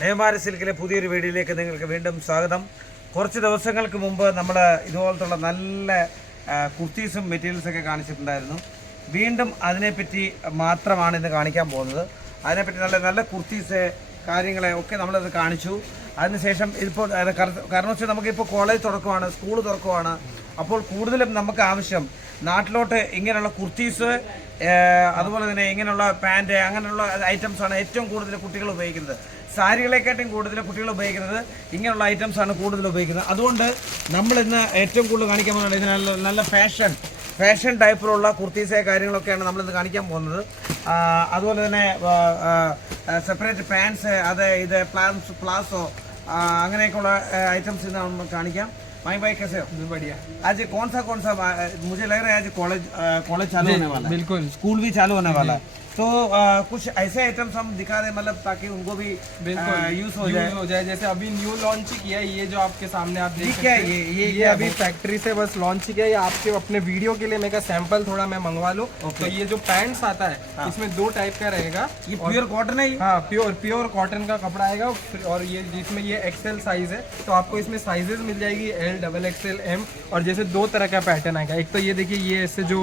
നേമാരി സിൽക്കിലെ പുതിയൊരു വീഡിയോയിലേക്ക് നിങ്ങൾക്ക് വീണ്ടും സ്വാഗതം. കുറച്ച് ദിവസങ്ങൾക്ക് മുമ്പ് നമ്മൾ ഇതുപോലത്തുള്ള നല്ല കുർത്തീസും മെറ്റീരിയൽസൊക്കെ കാണിച്ചിട്ടുണ്ടായിരുന്നു. വീണ്ടും അതിനെപ്പറ്റി മാത്രമാണ് ഇന്ന് കാണിക്കാൻ പോകുന്നത്. അതിനെപ്പറ്റി നല്ല നല്ല കുർത്തീസ് കാര്യങ്ങളെ ഒക്കെ നമ്മളത് കാണിച്ചു. അതിനുശേഷം ഇതിപ്പോൾ കാരണം വെച്ചാൽ നമുക്കിപ്പോൾ കോളേജ് തുറക്കുവാണ്, സ്കൂൾ തുറക്കുവാണ്. അപ്പോൾ കൂടുതലും നമുക്ക് ആവശ്യം നാട്ടിലോട്ട് ഇങ്ങനെയുള്ള കുർത്തീസ്, അതുപോലെ തന്നെ ഇങ്ങനെയുള്ള പാൻറ്റ്, അങ്ങനെയുള്ള ഐറ്റംസാണ് ഏറ്റവും കൂടുതൽ കുട്ടികൾ ഉപയോഗിക്കുന്നത്. സാരികളെക്കാട്ടും കൂടുതൽ കുട്ടികൾ ഉപയോഗിക്കുന്നത് ഇങ്ങനെയുള്ള ഐറ്റംസാണ് കൂടുതൽ ഉപയോഗിക്കുന്നത്. അതുകൊണ്ട് നമ്മളിന്ന് ഏറ്റവും കൂടുതൽ കാണിക്കാൻ പോകുന്നത് ഇതിന് നല്ല ഫാഷൻ ടൈപ്പിലുള്ള കുർത്തീസ് കാര്യങ്ങളൊക്കെയാണ് നമ്മളിന്ന് കാണിക്കാൻ പോകുന്നത്. അതുപോലെ തന്നെ സെപ്പറേറ്റ് പാൻസ്, ഇത് പ്ലാസോ അങ്ങനെയൊക്കെയുള്ള ഐറ്റംസ് ഇന്ന് നമ്മൾ കാണിക്കാം. भाई कैसे हो? बढ़िया। आज कौन सा मुझे लग रहा है आज कॉलेज चालू होने वाला है। बिल्कुल, स्कूल भी चालू होने वाला है, तो कुछ ऐसे आइटम्स हम दिखा रहे, मतलब ताकि उनको भी यूज हो जाए। जैसे अभी न्यू लॉन्च किया है, ये जो आपके सामने आप देख क्या सकते हैं, ये अभी फैक्ट्री से बस लॉन्च किया है। ये आपके अपने वीडियो के लिए मैं का सैंपल थोड़ा मैं मंगवा लूँ। तो ये जो पैंट्स आता है, इसमें 2 टाइप का रहेगा। ये प्योर कॉटन है? हाँ, प्योर कॉटन का कपड़ा आएगा। और ये जिसमें ये एक्सेल साइज है, तो आपको इसमें साइजेस मिल जाएगी L, XXL, M। और जैसे 2 तरह का पैटर्न आएगा। एक तो ये देखिए, ये ऐसे जो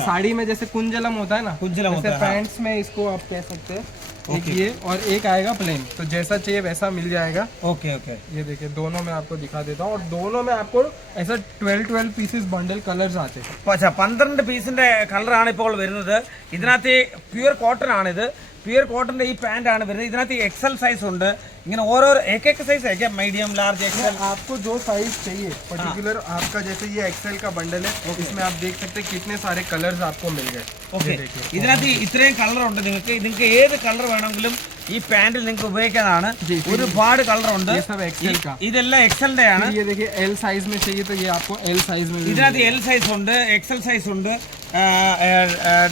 साड़ी में जैसे कुंजलम होता है ना, जैसे पैंट्स में इसको आप कह सकते हैं। एक ये और एक आएगा प्लेन, तो जैसा चाहिए वैसा मिल जाएगा। ओके। ये देखिए, दोनों में आपको दिखा देता हूँ। और दोनों में आपको ऐसा 12 पीसेस बंडल कलर्स आते हैं। अच्छा, 12 പീസിന്റെ കളറാണ് ഇപ്പോൾ വരുന്നത്. ഇതിനകത്ത് പ്യുവർ കോട്ടൺ ആണിത്. പ്യുവർ കോട്ടന്റെ ഈ പാന്റ് ആണ് വരുന്നത്. ഇതിനകത്ത് एक्सेल साइज ഉണ്ട്. इങ്ങനെ ഓരോ एक साइज है क्या? Medium, large, XL? आपको जो साइज चाहिए पर्टिकुलर आपका, जैसे ये एक्सेल का बंडल है, इसमें आप देख सकते हैं कितने सारे कलर्स आपको मिल गए। ഓക്കെ, ഇതിനകത്ത് ഇത്രയും കളർ ഉണ്ട്. നിങ്ങൾക്ക് ഏത് കളർ വേണമെങ്കിലും ഈ പാന്റിൽ നിങ്ങൾക്ക് ഉപയോഗിക്കാനാണ്. ഒരുപാട് കളർ ഉണ്ട്. ഇതെല്ലാം എക്സലിന്റെ ആണ്. ये देखिए, L साइज में चाहिए तो ये आपको L साइज में, ഇതിനകത്ത് L സൈസ് ഉണ്ട്, XL സൈസ് ഉണ്ട്,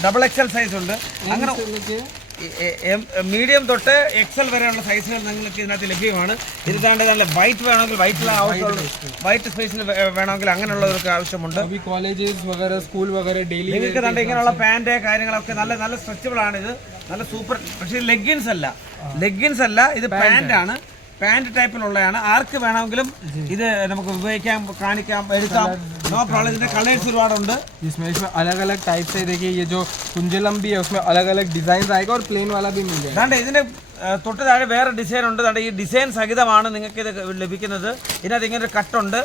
XXL സൈസ് ഉണ്ട്. അങ്ങനെ മീഡിയം തൊട്ട് XL വരെയുള്ള സൈസുകൾ നിങ്ങൾക്ക് ഇതിനകത്ത് ലഭ്യമാണ്. ഇത് നല്ല വൈറ്റ് വേണമെങ്കിൽ വൈറ്റ് സ്പേസിൽ വേണമെങ്കിൽ അങ്ങനെയുള്ളവർക്ക് ആവശ്യമുണ്ട്. കോളേജസ് വഗേറ, സ്കൂൾ വഗേറ ഡെയിലി നിങ്ങൾക്ക് ഇങ്ങനെയുള്ള പാന്റ് കാര്യങ്ങളൊക്കെ നല്ല സ്ട്രെച്ചബിൾ ആണ്. ഇത് നല്ല സൂപ്പർ. പക്ഷേ ലെഗിൻസ് അല്ല, ഇത് പാന്റ് ആണ്. പാന്റ് ടൈപ്പിലുള്ളതാണ്. ആർക്ക് വേണമെങ്കിലും ഇത് നമുക്ക് ഉപയോഗിക്കാം, കാണിക്കാം, എടുക്കാം. No problem. ഇതിന്റെ കളേഴ്സ് ഒരുപാടുണ്ട്. इसमें अलग अलग टाइप से देखिए, ये जो कुंजलम भी है उसमें अलग अलग डिजाइन आएगा और प्लेन वाला भी मिल जाएगा। ഇതിന്റെ തൊട്ട് താഴെ വേറെ ഡിസൈൻ ഉണ്ട്. ഈ ഡിസൈൻ സഹിതമാണ് നിങ്ങൾക്ക് ഇത് ലഭിക്കുന്നത്. ഇതിനകത്ത് ഇങ്ങനെ ഒരു കട്ടുണ്ട്.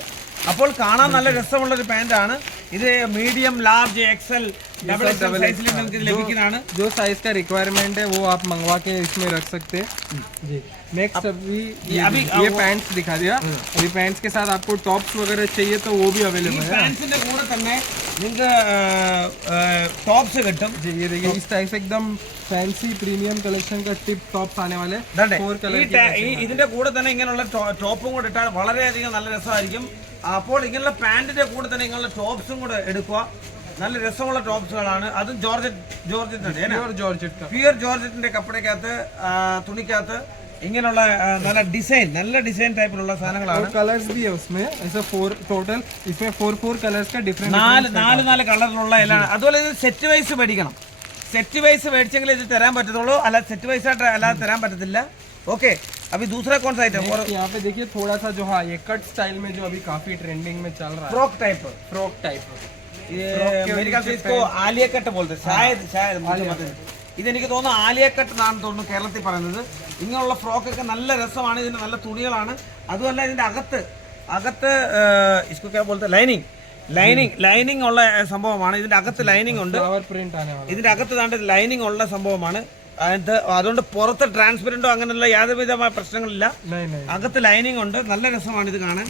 അപ്പോൾ കാണാൻ നല്ല രസമുള്ളൊരു പാന്റാണ് ഇത്. Medium, large, XL, XXL size में നിങ്ങൾക്ക് ലഭിക്കുന്നതാണ്. जो साइज का रिक्वायरमेंट है वो आप मंगवा के इसमें रख सकते हैं जी। नेक्स्ट अभी ये पैंट्स दिखा दिया। अभी पैंट्स के साथ आपको टॉप्स वगैरह चाहिए तो वो भी अवेलेबल है। पैंट्സിന്റെ കൂടെ തന്നെ നിങ്ങൾക്ക് टॉप्स കിട്ടും जी। ये देखिए, इस टाइप से एकदम फैंसी प्रीमियम कलेक्शन का टिप टॉप्स आने वाले। 4 कलर ഇതിന്റെ കൂടെ തന്നെ ഇങ്ങനെയുള്ള ടോപ്പും കൂടെ ഇട്ടാൽ വളരെയധികം നല്ല രസമായിരിക്കും. അപ്പോൾ ഇങ്ങനെയുള്ള പാന്റിന്റെ കൂടെ തന്നെ ഇങ്ങനെയുള്ള ടോപ്സും കൂടെ എടുക്കുക. നല്ല രസമുള്ള ടോപ്സുകളാണ്. അതും പ്യുവർ ജോർജറ്റിന്റെ കപ്പടയ്ക്കകത്ത്, തുണിക്കകത്ത് ഇങ്ങനെയുള്ള നല്ല ഡിസൈൻ ടൈപ്പിലുള്ള സാധനങ്ങളാണ്. കളേഴ്സ് भी है उसमें, ऐसा 4 टोटल इसमें 4 कलर्स का डिफरेंट 4 കളറിലുള്ള എല്ലാം. അതുപോലെ ഇത് സെറ്റ് വൈസ് മേടിക്കണം. സെറ്റ് വൈസ് മേടിച്ചെങ്കിൽ ഇത് തരാൻ പറ്റത്തുള്ളൂ, അല്ല സെറ്റ് വൈസ് ആയിട്ട് അല്ലാതെ തരാൻ പറ്റത്തില്ല. ओके, अभी दूसरा कौन सा आइटम? और यहाँ पे देखिए थोड़ा सा जो, हाँ, ये कट स्टाइल में जो अभी काफी ट्रेंडिंग में चल रहा है, फ्रॉक टाइप। ये मेरे ख्याल से इसको आलिया कट बोलते हैं शायद. ഇതെനിക്ക് തോന്നുന്നു ആലിയ കട്ട് എന്നാണ് തോന്നുന്നു കേരളത്തിൽ പറയുന്നത്. ഇങ്ങനെയുള്ള ഫ്രോക്കൊക്കെ നല്ല രസമാണ്. ഇതിന്റെ നല്ല തുണികളാണ്. അതുമല്ല ഇതിന്റെ അകത്ത് इसको क्या बोलते हैं, ലൈനിങ് ഉള്ള സംഭവമാണ്. ഇതിന്റെ അകത്ത് ലൈനിങ് ഉണ്ട്. ഇതിന്റെ അകത്ത് ലൈനിങ് ഉള്ള സംഭവമാണ്. അതുകൊണ്ട് പുറത്ത് ട്രാൻസ്പെറന്റോ അങ്ങനെയുള്ള യാതൊരുവിധമായ പ്രശ്നങ്ങളില്ല. അകത്ത് ലൈനിങ് ഉണ്ട്. നല്ല രസമാണ് ഇത് കാണാൻ.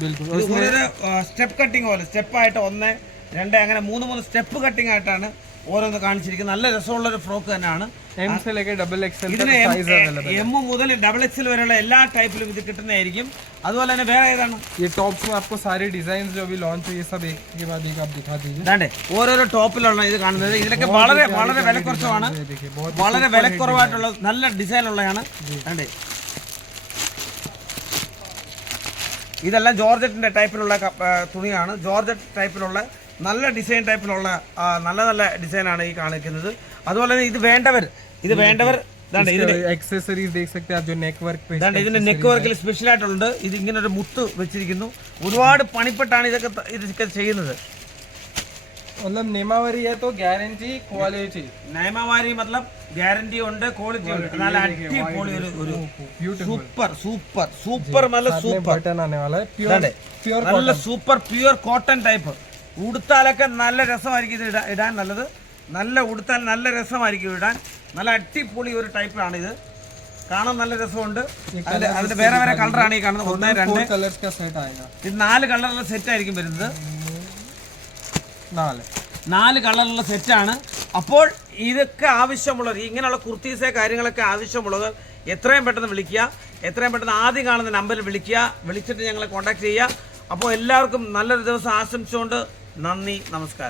ഓരോരോ സ്റ്റെപ്പ് കട്ടിങ് പോലെ, സ്റ്റെപ്പായിട്ട് 1, 2 അങ്ങനെ 3 സ്റ്റെപ്പ് കട്ടിങ് ആയിട്ടാണ് ഓരോന്ന് കാണിച്ചിരിക്കുന്നത്. നല്ല രസമുള്ള ഒരു ഫ്രോക്ക് തന്നെയാണ്. M से लेकर XXL ഇതിന് M മുതൽ XXL വരെയുള്ള എല്ലാ ടൈപ്പിലും ഇത് കിട്ടുന്നതായിരിക്കും. അതുപോലെ തന്നെ വേറെ ഏതാണ്? ये टॉप्स में आपको सारे डिजाइन जो अभी लॉन्च हुए सब एक के बाद एक आप दिखा दीजिए. ഓരോരോ ടോപ്പിലുള്ള ഇത് കാണുന്നത്. ഇതിലൊക്കെ വളരെ വിലക്കുറവാണ്. വളരെ വിലക്കുറവായിട്ടുള്ള നല്ല ഡിസൈൻ ഉള്ളതാണ്. ഇതെല്ലാം ജോർജറ്റിന്റെ ടൈപ്പിലുള്ള തുണിയാണ്. ജോർജറ്റ് ടൈപ്പിലുള്ള നല്ല ഡിസൈൻ ടൈപ്പിലുള്ള നല്ല ഡിസൈനാണ് ഈ കാണിക്കുന്നത്. അതുപോലെ തന്നെ ഇത് വേണ്ടവർ एक्सेसरीज देख सकते हैं आप, जो नेक वर्क पे ഇതിന്റെ നെക്ക് വർക്കിൽ സ്പെഷ്യൽ ആയിട്ടുണ്ട്. ഇത് ഇങ്ങനെ ഒരു മുത്ത് വെച്ചിരിക്കുന്നു. ഒരുപാട് പണിപ്പെട്ടാണ് ഇതൊക്കെ ചെയ്യുന്നത്. मतलब नेमावरी है तो गारंटी क्वालिटी. നൈമാവാരി മത്ലബ് ഗ്യാരണ്ടി ഉണ്ട്, ക്വാളിറ്റി ഉണ്ട്. നല്ല അടിപൊളി ഒരു സൂപ്പർ സൂപ്പർ സൂപ്പർ നല്ല സൂപ്പർ बटन आने वाला है प्योर നല്ല സൂപ്പർ പ്യുവർ കോട്ടൺ ടൈപ്പ്. ഉടുത്താലൊക്കെ നല്ല രസമായിരിക്കും ഇത് ഇടാൻ. നല്ലത് നല്ല ഉടുത്താൽ നല്ല രസമായിരിക്കും ഇടാൻ. നല്ല അടിപൊളി ഒരു ടൈപ്പാണ് ഇത്. കാണാൻ നല്ല രസമുണ്ട്. അതിന്റെ വേറെ വേറെ കളറാണ് ഈ കാണുന്നത്. 1 2 कलर्स का सेट आएगा. ഇത് 4 കളറുള്ള സെറ്റ് ആയിരിക്കും വരുന്നത്. 4 കളറുള്ള സെറ്റാണ്. അപ്പോൾ ഇതൊക്കെ ആവശ്യമുള്ളവർ, ഇങ്ങനെയുള്ള കുർത്തീസെ കാര്യങ്ങളൊക്കെ ആവശ്യമുള്ളവർ എത്രയും പെട്ടെന്ന് വിളിക്കുക. എത്രയും പെട്ടെന്ന് ആദ്യം കാണുന്ന നമ്പറിൽ വിളിക്കുക. വിളിച്ചിട്ട് ഞങ്ങളെ കോൺടാക്ട് ചെയ്യുക. അപ്പോൾ എല്ലാവർക്കും നല്ലൊരു ദിവസം ആശംസിച്ചുകൊണ്ട് നന്ദി, നമസ്കാരം.